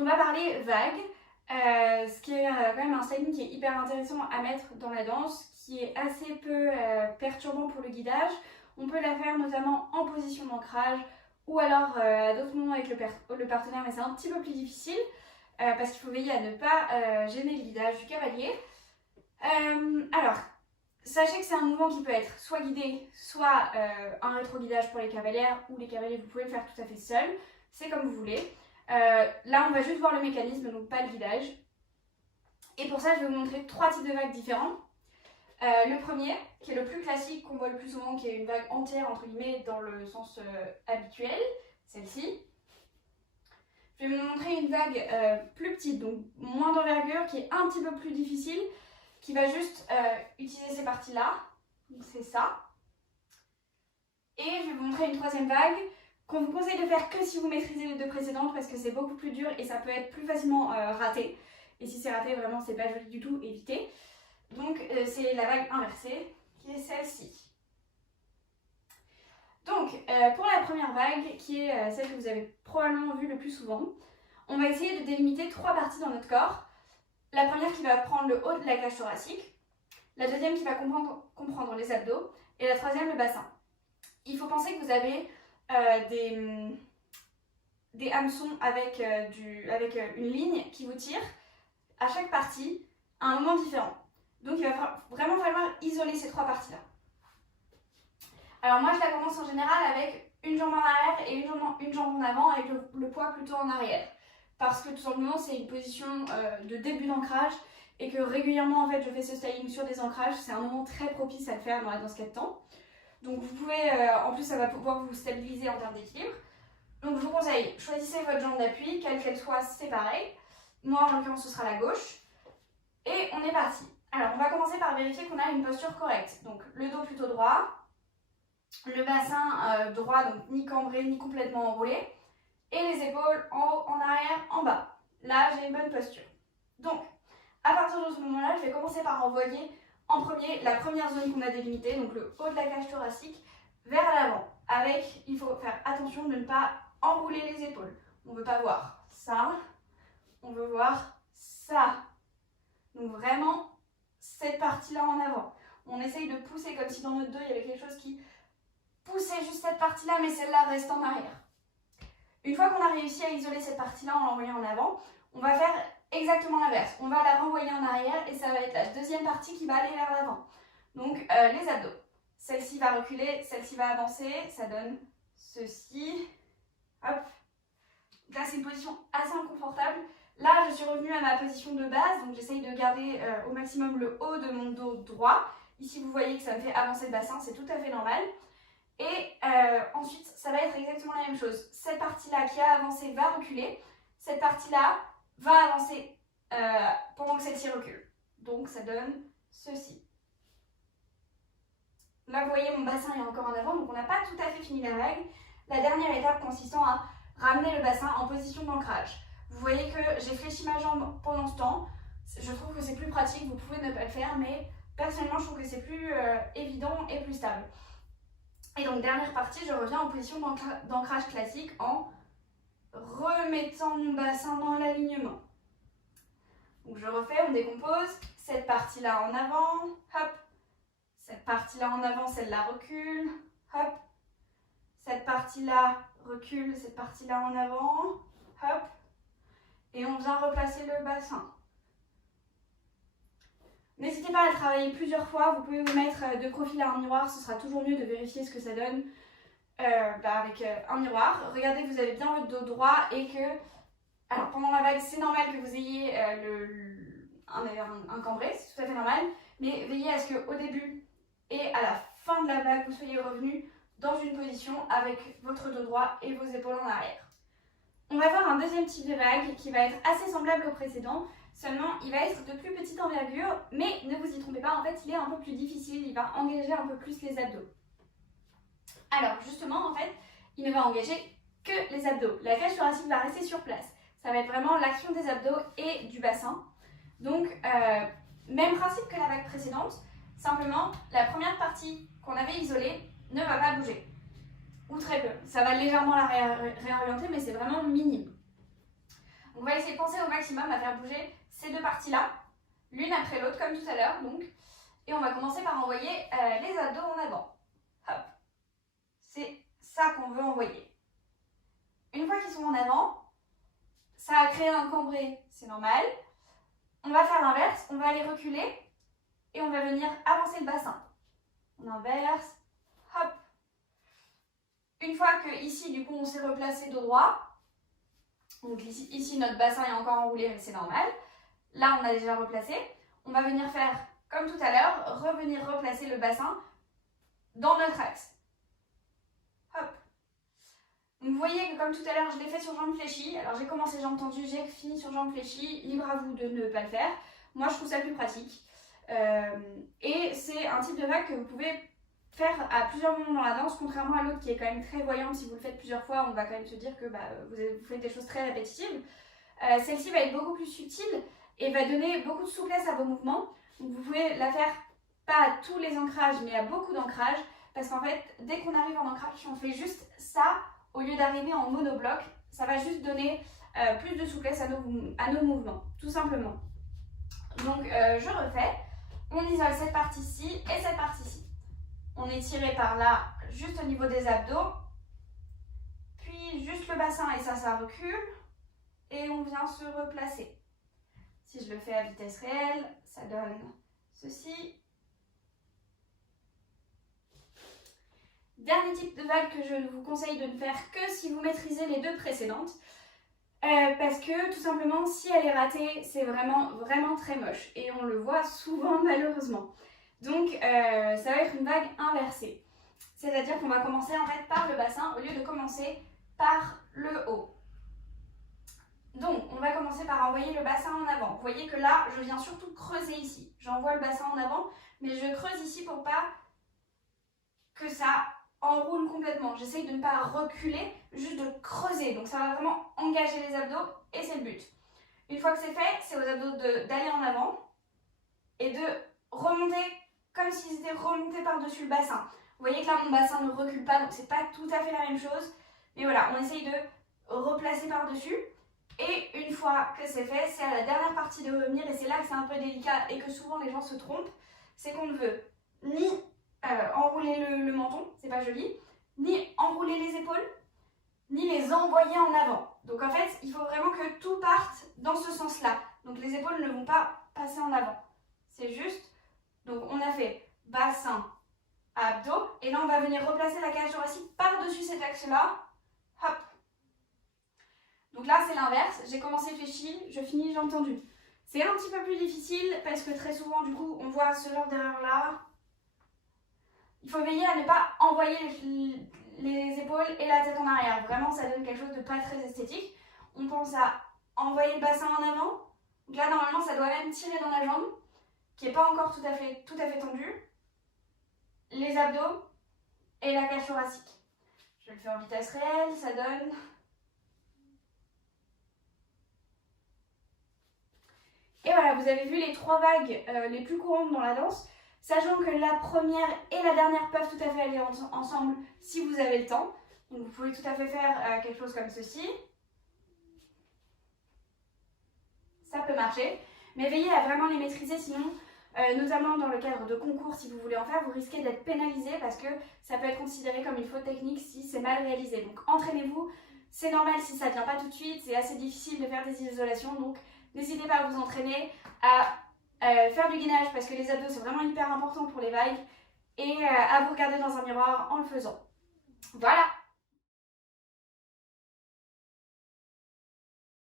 On va parler vague, ce qui est quand même un styling qui est hyper intéressant à mettre dans la danse, qui est assez peu perturbant pour le guidage. On peut la faire notamment en position d'ancrage ou alors à d'autres moments avec le partenaire, mais c'est un petit peu plus difficile parce qu'il faut veiller à ne pas gêner le guidage du cavalier. Alors, sachez que c'est un mouvement qui peut être soit guidé, soit un rétro-guidage pour les cavalières, ou les cavaliers, vous pouvez le faire tout à fait seul, c'est comme vous voulez. Là, on va juste voir le mécanisme, donc pas le guidage. Et pour ça, je vais vous montrer 3 types de vagues différents. Le premier, qui est le plus classique, qu'on voit le plus souvent, qui est une vague entière, entre guillemets, dans le sens habituel, celle-ci. Je vais vous montrer une vague plus petite, donc moins d'envergure, qui est un petit peu plus difficile, qui va juste utiliser ces parties-là, donc c'est ça. Et je vais vous montrer une troisième vague, qu'on vous conseille de faire que si vous maîtrisez les 2 précédentes, parce que c'est beaucoup plus dur et ça peut être plus facilement raté. Et si c'est raté, vraiment, c'est pas joli du tout, évitez. Donc, c'est la vague inversée, qui est celle-ci. Donc, pour la première vague, qui est celle que vous avez probablement vue le plus souvent, on va essayer de délimiter 3 parties dans notre corps. La première qui va prendre le haut de la cage thoracique, la deuxième qui va comprendre les abdos, et la troisième le bassin. Il faut penser que vous avez des hameçons avec une ligne qui vous tire à chaque partie à un moment différent. Donc il va vraiment falloir isoler ces 3 parties-là. Alors moi je la commence en général avec une jambe en arrière et une jambe en avant avec le poids plutôt en arrière. Parce que tout simplement c'est une position de début d'ancrage et que régulièrement en fait je fais ce styling sur des ancrages. C'est un moment très propice à le faire dans la danse 4 temps. Donc vous pouvez, en plus ça va pouvoir vous stabiliser en termes d'équilibre. Donc je vous conseille, choisissez votre jambe d'appui, quelle qu'elle soit, c'est pareil. Moi en l'occurrence ce sera la gauche. Et on est parti. Alors on va commencer par vérifier qu'on a une posture correcte. Donc le dos plutôt droit, le bassin droit, donc ni cambré ni complètement enroulé. Et les épaules en haut, en arrière, en bas. Là j'ai une bonne posture. Donc à partir de ce moment-là, je vais commencer par envoyer en premier la première zone qu'on a délimitée, donc le haut de la cage thoracique, vers l'avant. Avec, il faut faire attention de ne pas enrouler les épaules. On ne veut pas voir ça, on veut voir ça. Donc vraiment, cette partie-là en avant. On essaye de pousser comme si dans notre dos, il y avait quelque chose qui poussait juste cette partie-là, mais celle-là reste en arrière. Une fois qu'on a réussi à isoler cette partie-là en l'envoyant en avant, on va faire exactement l'inverse. On va la renvoyer en arrière et ça va être la deuxième partie qui va aller vers l'avant. Donc les abdos. Celle-ci va reculer, celle-ci va avancer, ça donne ceci. Hop. Là, c'est une position assez inconfortable. Là, je suis revenue à ma position de base, donc j'essaye de garder au maximum le haut de mon dos droit. Ici, vous voyez que ça me fait avancer le bassin, c'est tout à fait normal. Et ensuite, ça va être exactement la même chose. Cette partie-là qui a avancé va reculer. Cette partie-là va avancer pendant que celle-ci recule. Donc, ça donne ceci. Là, vous voyez, mon bassin est encore en avant, donc on n'a pas tout à fait fini la vague. La dernière étape consistant à ramener le bassin en position d'ancrage. Vous voyez que j'ai fléchi ma jambe pendant ce temps. Je trouve que c'est plus pratique, vous pouvez ne pas le faire, mais personnellement, je trouve que c'est plus évident et plus stable. Et donc, dernière partie, je reviens en position d'ancrage classique en remettant mon bassin dans l'alignement. Donc, je refais, on décompose. Cette partie-là en avant, hop. Cette partie-là en avant, celle-là recule, hop. Cette partie-là recule, cette partie-là en avant, hop. Et on vient replacer le bassin. N'hésitez pas à le travailler plusieurs fois. Vous pouvez vous mettre de profil à un miroir. Ce sera toujours mieux de vérifier ce que ça donne avec un miroir. Regardez que vous avez bien votre dos droit et que... Alors pendant la vague, c'est normal que vous ayez un cambré, c'est tout à fait normal. Mais veillez à ce qu'au début et à la fin de la vague, vous soyez revenu dans une position avec votre dos droit et vos épaules en arrière. On va voir un deuxième type de vague qui va être assez semblable au précédent, seulement il va être de plus petite envergure, mais ne vous y trompez pas, en fait il est un peu plus difficile, il va engager un peu plus les abdos. Alors justement, en fait, il ne va engager que les abdos. La cage thoracique va rester sur place. Ça va être vraiment l'action des abdos et du bassin. Donc, même principe que la vague précédente, simplement la première partie qu'on avait isolée ne va pas bouger. Ou très peu. Ça va légèrement la réorienter, mais c'est vraiment minime. On va essayer de penser au maximum à faire bouger ces deux parties-là, l'une après l'autre, comme tout à l'heure, donc. Et on va commencer par envoyer les abdos en avant. Hop. C'est ça qu'on veut envoyer. Une fois qu'ils sont en avant, ça a créé un cambré, c'est normal. On va faire l'inverse, on va aller reculer et on va venir avancer le bassin. On inverse, hop. Une fois que ici, du coup, on s'est replacé dos droit, donc ici notre bassin est encore enroulé, mais c'est normal. Là, on a déjà replacé. On va venir faire, comme tout à l'heure, revenir replacer le bassin dans notre axe. Hop. Donc vous voyez que comme tout à l'heure, je l'ai fait sur jambes fléchies. Alors j'ai commencé jambes tendues, j'ai fini sur jambes fléchies. Libre à vous de ne pas le faire. Moi, je trouve ça plus pratique. Et c'est un type de vague que vous pouvez faire à plusieurs moments dans la danse, contrairement à l'autre qui est quand même très voyante. Si vous le faites plusieurs fois, on va quand même se dire que vous faites des choses très répétitives. Celle-ci va être beaucoup plus subtile et va donner beaucoup de souplesse à vos mouvements. Donc vous pouvez la faire pas à tous les ancrages, mais à beaucoup d'ancrages, parce qu'en fait, dès qu'on arrive en ancrage, on fait juste ça, au lieu d'arriver en monobloc, ça va juste donner plus de souplesse à nos mouvements, tout simplement. Donc je refais, on isole cette partie-ci et cette partie-ci. On est tiré par là, juste au niveau des abdos, puis juste le bassin et ça recule, et on vient se replacer. Si je le fais à vitesse réelle, ça donne ceci. Dernier type de vague que je vous conseille de ne faire que si vous maîtrisez les deux précédentes. Parce que tout simplement, si elle est ratée, c'est vraiment, vraiment très moche. Et on le voit souvent malheureusement. Donc ça va être une vague inversée. C'est-à-dire qu'on va commencer en fait par le bassin au lieu de commencer par le haut. Donc on va commencer par envoyer le bassin en avant. Vous voyez que là, je viens surtout creuser ici. J'envoie le bassin en avant, mais je creuse ici pour pas que ça enroule complètement. J'essaye de ne pas reculer, juste de creuser. Donc ça va vraiment engager les abdos et c'est le but. Une fois que c'est fait, c'est aux abdos d'aller en avant et de remonter comme s'ils étaient remontés par-dessus le bassin. Vous voyez que là, mon bassin ne recule pas, donc c'est pas tout à fait la même chose. Mais voilà, on essaye de replacer par-dessus. Et une fois que c'est fait, c'est à la dernière partie de revenir, et c'est là que c'est un peu délicat et que souvent les gens se trompent, c'est qu'on ne veut ni enrouler le menton, c'est pas joli, ni enrouler les épaules, ni les envoyer en avant. Donc en fait, il faut vraiment que tout parte dans ce sens-là. Donc les épaules ne vont pas passer en avant. C'est juste, donc on a fait bassin, abdos, et là on va venir replacer la cage thoracique par-dessus cet axe-là. Hop. Donc là c'est l'inverse, j'ai commencé fléchi, je finis jambes tendues. C'est un petit peu plus difficile parce que très souvent du coup on voit ce genre d'erreur-là. Il faut veiller à ne pas envoyer les épaules et la tête en arrière. Vraiment, ça donne quelque chose de pas très esthétique. On pense à envoyer le bassin en avant. Donc là, normalement, ça doit même tirer dans la jambe, qui n'est pas encore tout à fait tendue. Les abdos et la cage thoracique. Je vais le faire en vitesse réelle, ça donne... Et voilà, vous avez vu les trois vagues les plus courantes dans la danse. Sachant que la première et la dernière peuvent tout à fait aller ensemble si vous avez le temps. Donc vous pouvez tout à fait faire quelque chose comme ceci. Ça peut marcher. Mais veillez à vraiment les maîtriser, sinon, notamment dans le cadre de concours, si vous voulez en faire, vous risquez d'être pénalisé parce que ça peut être considéré comme une faute technique si c'est mal réalisé. Donc entraînez-vous. C'est normal si ça ne vient pas tout de suite. C'est assez difficile de faire des isolations. Donc n'hésitez pas à vous entraîner, à... faire du gainage parce que les abdos c'est vraiment hyper important pour les vagues et à vous regarder dans un miroir en le faisant. Voilà.